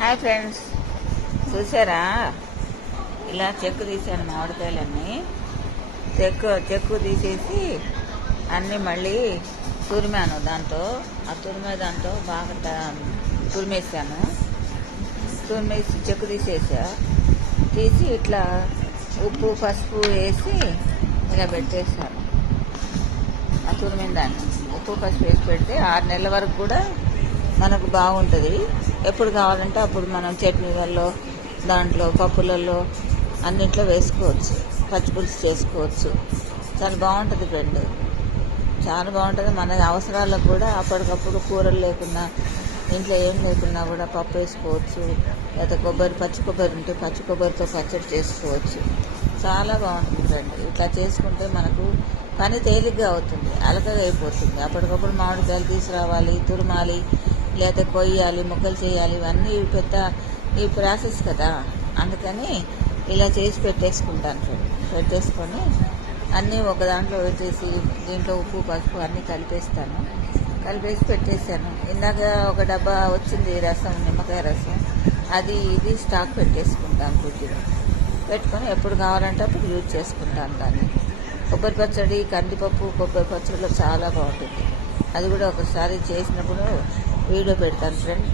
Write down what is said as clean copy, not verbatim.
Hi friends, చూసారా? ఇలా చెక్కు తీసాను మామిడికాయలన్నీ. చెక్కు తీసేసి అన్నీ మళ్ళీ తురిమాను. ఆ దాంతో బాగా తురిమేసాను. తురిమేసి చెక్కు తీసి ఇట్లా ఉప్పు పసుపు వేసి ఇలా పెట్టేసాను. ఆ తురిమిన దాన్ని ఉప్పు పసుపు వేసి పెడితే 6 నెలల వరకు కూడా మనకు బాగుంటుంది. ఎప్పుడు కావాలంటే అప్పుడు మనం చట్నీలలో, దాంట్లో పప్పులలో అన్నింటిలో వేసుకోవచ్చు. పచ్చిపులుసు చేసుకోవచ్చు. చాలా బాగుంటుంది ఫ్రెండ్, చాలా బాగుంటుంది. మన అవసరాలకు కూడా అప్పటికప్పుడు కూరలు లేకున్నా, ఇంట్లో ఏం లేకున్నా కూడా పప్పు వేసుకోవచ్చు. లేకపోతే పచ్చి కొబ్బరి ఉంటే పచ్చి కొబ్బరితో పచ్చడి చేసుకోవచ్చు. చాలా బాగుంటుంది ఫ్రెండ్. ఇట్లా చేసుకుంటే మనకు పని తేలిగ్గా అవుతుంది, అలకగా అయిపోతుంది. అప్పటికప్పుడు మామిడికాయలు తీసుకురావాలి, తురమాలి, లేకపోతే కొయ్యాలి, ముక్కలు చేయాలి. ఇవన్నీ ఈ ప్రాసెస్ కదా. అందుకని ఇలా చేసి పెట్టేసుకుంటాను ఫ్రెండ్. పెట్టేసుకొని అన్నీ ఒక దాంట్లో వచ్చేసి దీంట్లో ఉప్పు పసుపు అన్నీ కలిపేసి పెట్టేశాను. ఇందాక ఒక డబ్బా వచ్చింది రసం, నిమ్మకాయ రసం. ఇది స్టాక్ పెట్టేసుకుంటాను ఫ్రిడ్జ్లో. పెట్టుకొని ఎప్పుడు కావాలంటే అప్పుడు యూజ్ చేసుకుంటాను దాన్ని. కొబ్బరి పచ్చడి, కందిపప్పు కొబ్బరి పచ్చడిలో చాలా బాగుంటుంది. అది కూడా ఒకసారి చేసినప్పుడు వీడియో పెడతాను ఫ్రెండ్.